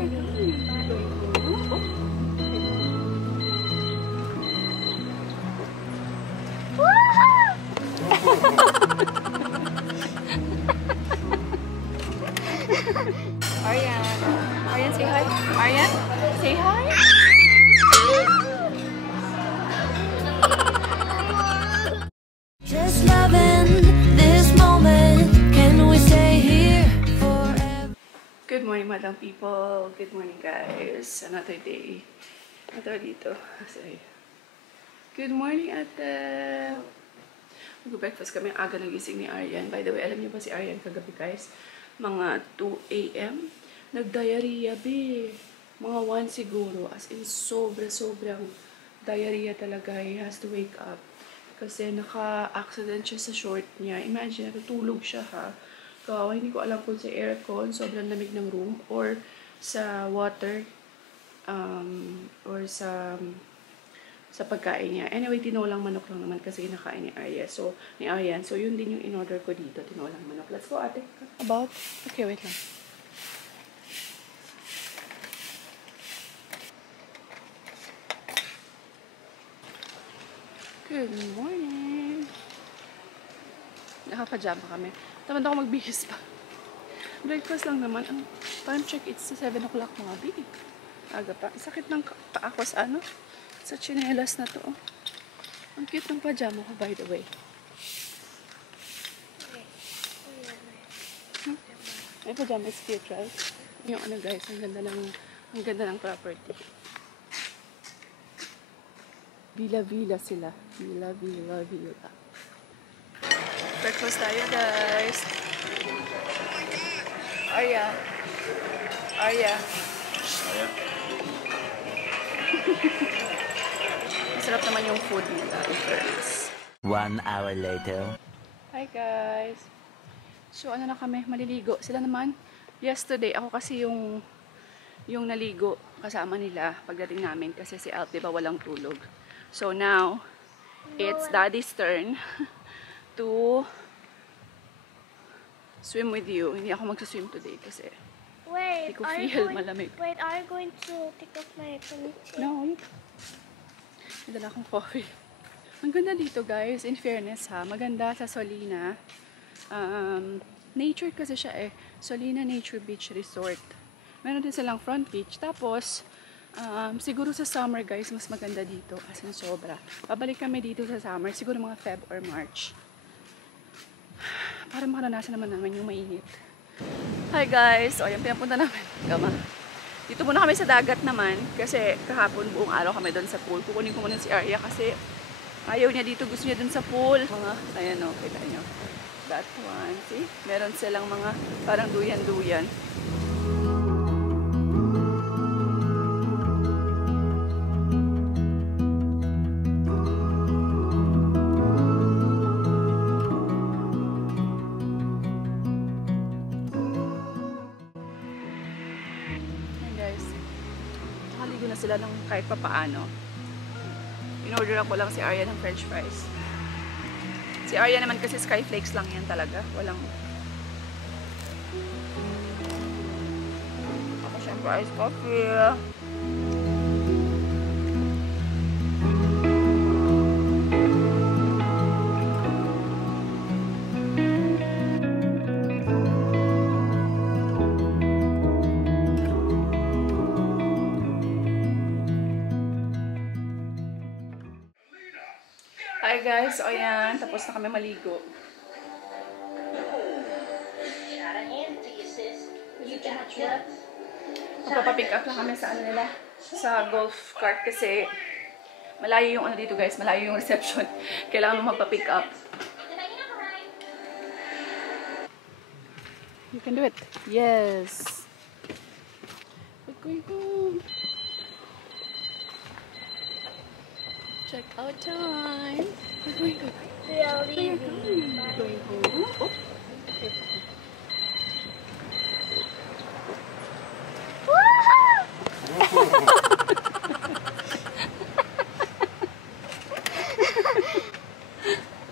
Aryan. Aryan, say hi. Aryan, say hi. Just loving this moment. Can we stay here forever? Good morning, madam people. Good morning, guys. Another day. Ito dito. Sorry. Good morning, ate. Mag-breakfast kami. Aga nagising ni Aryan. By the way, alam niyo ba si Aryan kagabi, guys? Mga 2 a.m. Nag-diarrhea, be. Mga 1 siguro. As in, sobrang diarrhea talaga. He has to wake up. Kasi naka-accident siya sa short niya. Imagine, natutulog siya, ha. Kawawa, hindi ko alam kung sa aircon, sobrang lamig ng room, or sa water, or sa pagkain niya. Anyway, tinolang manok lang naman kasi nakain ni Arya. So, ni Aryan. So, yun din yung in-order ko dito, tinolang manok. Let's go, ate. About? Okay, wait lang. Good morning. Nakapajama kami. Tamad ako magbihis pa. Breakfast lang naman. Ang time check, it's 7 o'clock mga baby. Aga pa. Sakit ng paa ko sa ano? Sa chinelas na to. Oh. Ang cute ng pajama ko, by the way. May pajama is cute, right? Yung ano, guys, ang ganda ng property. Villa sila. Villa. Breakfast tayo, guys. Arya. Masarap naman yung food nila, in fairness. 1 hour later. Hi, guys. So, ano na kami? Maliligo. Sila naman, yesterday, ako kasi yung naligo kasama nila pagdating namin kasi si Alp, diba, walang tulog. So, now, it's Daddy's turn to swim with you. Hindi ako magsaswim today kasi hindi ko feel malamig. Wait, are you going to take off my ponytail? No. May dala akong coffee. Ang ganda dito, guys. In fairness, ha. Maganda sa Solina. Nature kasi siya eh. Solina Nature Beach Resort. Meron din silang front beach. Tapos, siguro sa summer, guys, mas maganda dito. As in, sobra. Babalik kami dito sa summer. Siguro mga Feb or March. Para makaranasan naman yung mainit. Hi, guys. So, ayan, pinapunta namin. Gama. Dito muna kami sa dagat naman. Kasi kahapon buong araw kami doon sa pool. Kukunin ko muna si Arya kasi ayaw niya dito. Gusto niya doon sa pool. Ayan o, kita nyo. That one. See? Meron silang mga parang duyan-duyan. Na sila ng kahit papaano. In-order ako lang si Arya ng french fries. Si Arya naman kasi skyflakes lang yan talaga. Walang ako syempre iced coffee. Hi guys, so ayan, tapos na kami maligo. Magpapapick up lang kami sa ano nila, sa golf cart kasi malayo yung ano dito guys, malayo yung reception. Kailangan mo magpapick up. You can do it. Yes. We're going home. Check out time. We're going home. We are leaving. We're going home. Oh. Okay.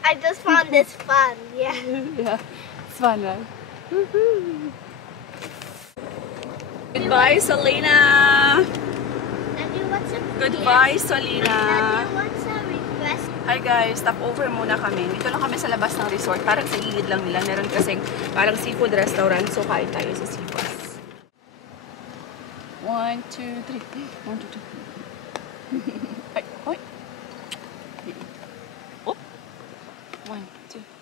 I just found this fun. Yeah. Yeah. It's fun, right? Goodbye, Selena! Daddy, what's a Goodbye, Selena! Daddy, what's a request? Hi guys, stop over muna kami. Dito lang kami sa labas ng resort. Parang sa gilid lang nila. Meron kasing parang seafood restaurant. So, kain tayo sa seafood. 1, 2, 3. 1, 2, 3. Ay, hoy! Oh! 1, 2, 3.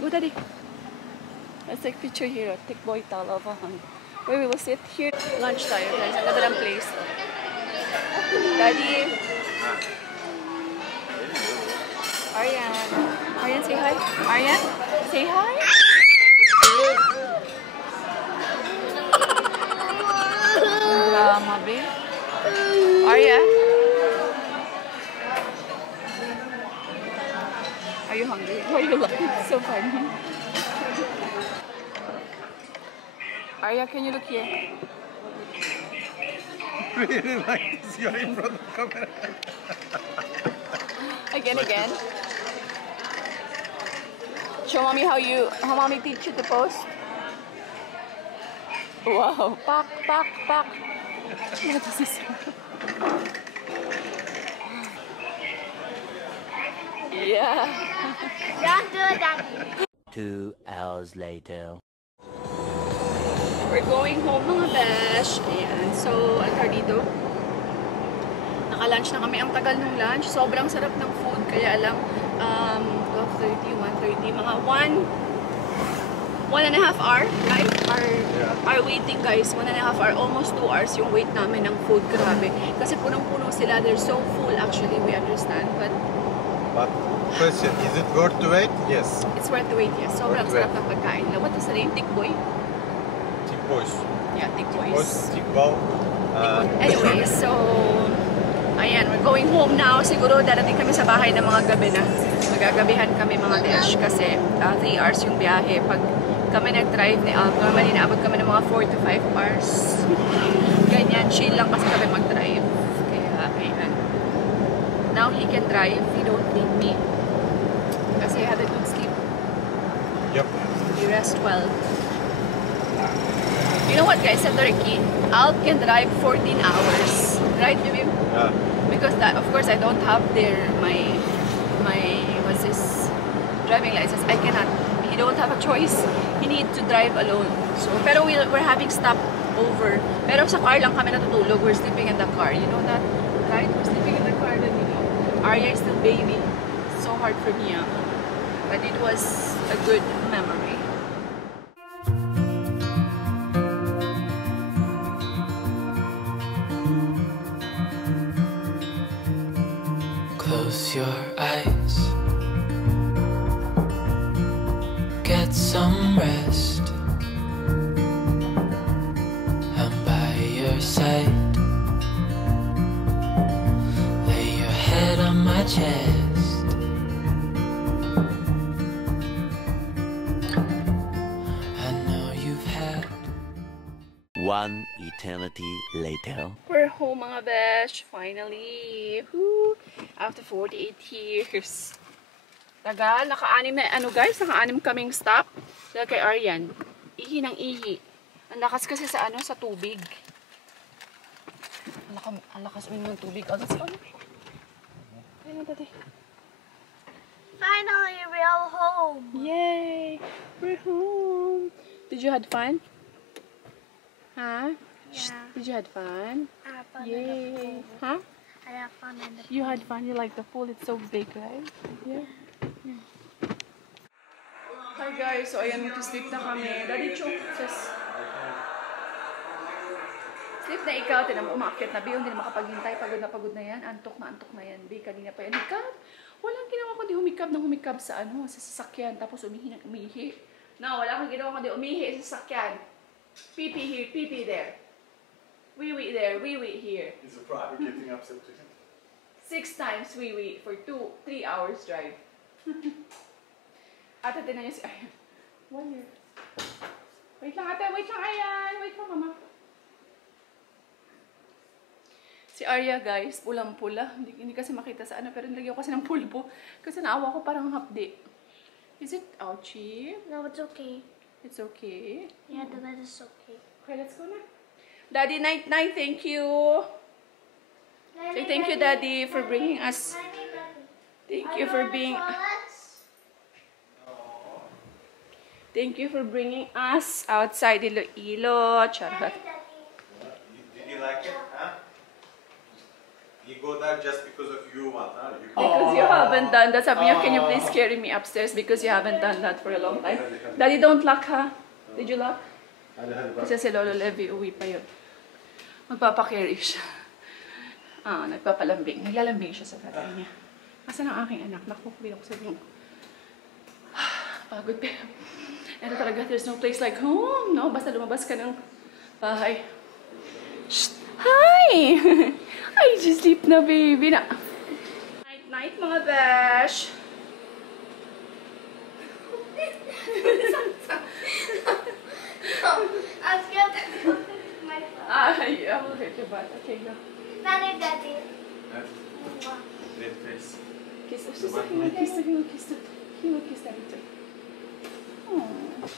Go, Daddy. Let's take picture here. Take boy Talavahan. Where we will sit here. Lunch tayo, guys. Ang ganda ng place. Daddy. Aryan. Aryan, say hi. Aryan, say hi. Ang drama, babe. Arya. Are you hungry? Why are you laughing? It's so funny. Arya, can you look here? Really like this guy in front of the camera. Again. Show mommy how mommy teach you to post. Wow, pak. What is this? Yeah. Don't do it, Daddy. 2 hours later. We're going home mga besh. Ayan. So, ano dito? Naka-lunch na kami. Ang tagal ng lunch. Sobrang sarap ng food. Kaya lang, 12:30, 1:30, mga 1.5 hour, right? Our waiting, guys. 1.5 hour, almost 2 hours yung wait namin ng food. Grabe. Kasi punong-puno sila. They're so full, actually. We understand. But Question, is it worth to wait? Yes. it's worth the wait, yes. Sobrang Worth the sarap ng pagkain. What is the name? Tikboy? Tick boys. Yeah, Tikboys. Boys, tick bow. Anyway, so ayan, we're going home now. Siguro darating kami sa bahay ng mga gabi na. Magagabihan kami mga besh kasi 3 hours yung biyahe. Pag kami nag-drive ni Al, normally naabot kami ng mga 4 to 5 hours. Ganyan, chill lang kasi kami mag-drive. Kaya, ayan. Now he can drive. He don't need me. Kasi I had a good sleep. Yep. We rest well. You know what, guys? Sa Turkey, Alp can drive 14 hours. Right, Bibim? Yeah. Because that, of course, I don't have my what's this, driving license. I cannot. He don't have a choice. He need to drive alone. So, pero we're having stop over. Pero sa car lang kami natutulog. We're sleeping in the car. You know that, right? We're sleeping in the car. Then, you know, Arya is still baby. So hard for me, but it was a good memory. Close your eyes. Get some rest. I'm by your side. Lay your head on my chest. I know you've had 1 eternity later. We're home mga besh, finally. Woo! After 48 years. Tagal, naka-anim na, guys, naka-anim kaming stop. Dahil kay Aryan, ihi ng ihi. Ang lakas kasi sa sa tubig. Ang lakas uminom ng tubig. Let's go. Ayun, dati. Finally, we're all home. Yay! We're home. Did you had fun? Huh? Yeah. Did you had fun? I have fun in the Yay! pool. Huh? I have fun in the You had fun. You like the pool. It's so big, right? Yeah. Hi guys. So ayan, mag-sleep na kami. Daddy Chok says, sleep na ikaw. Tinan mo, umakit na. Bi, hindi na makapaghintay. Pagod na yan. Antok na yan. Bi, kanina pa yan. Hikab. Walang ginawa kundi humikab sa sa sasakyan. Tapos umihi. No, wala kang ginawa kundi umihi sa sasakyan. Pee-pee here, pee-pee there. Wee-wee there, wee-wee here. He's probably getting upset to him. 6 times wee-wee for 3 hours drive. Ate, tinan niyo si Ayan. 1 year. Wait lang ate, wait lang Ayan. Wait lang mama. Si Arya guys, pulang-pula. Hindi kasi makita sa pero nilagyan ko kasi ng pulbo. Kasi naawa ko parang hapdi. Is it ouchy? No, it's okay. It's okay. Yeah, the bed is okay. Okay, let's go na. Daddy, night, thank you. Say thank you, Daddy, for bringing us. Thank you for being. Thank you for bringing us outside Iloilo. Charot. Did you like it? Huh? You go there just because of you want, huh? Because you haven't done that. Sabi niya, can you please carry me upstairs because you haven't done that for a long time. Daddy, don't lock, ha? Did you lock? Kasi si Lolo Levi, uwi pa yun. Magpapakarry siya. Nagpapalambing. Naglalambing siya sa tatay niya. Asan ang aking anak? Naku, bilok sa yung... Pagod pa. Ito talaga, there's no place like home, no? Basta lumabas ka ng bahay. Shh! Hi! I just sleep na, baby na. Night, mga besh. I'm scared to go to my phone. Ay, I will hurt your butt. Okay, go. Nanny, Daddy. Red face. Kiss. Oh, sister, he will kiss. He will kiss Daddy too.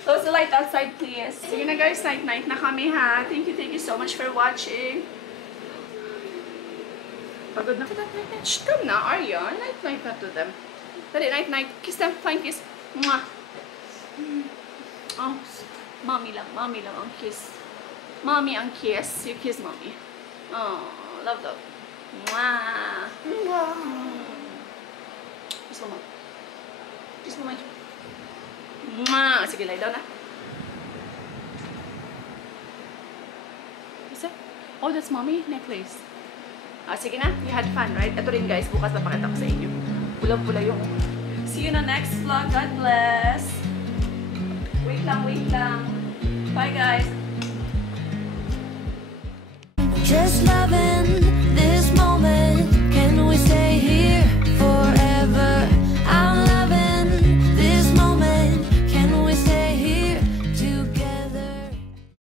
Close the light outside, please. Sige na guys, night na kami ha. Thank you so much for watching. Pagod na kita. Night. Shh, come na, Arya. Night na to them. Dali, night. Kiss them. Fine kiss. Mwah. Oh, mommy lang ang kiss. Mommy ang kiss. You kiss mommy. Oh, love. Mwah. Kiss mo, mom. Kiss mo, mom. Mwah. Sige, lie down na. Is that? Oh, that's mommy necklace. Sige na. You had fun, right? Ito rin guys. Bukas papakita ko sa inyo. Pula-pula yung... See you in the next vlog. God bless. Wait lang. Bye, guys. Just like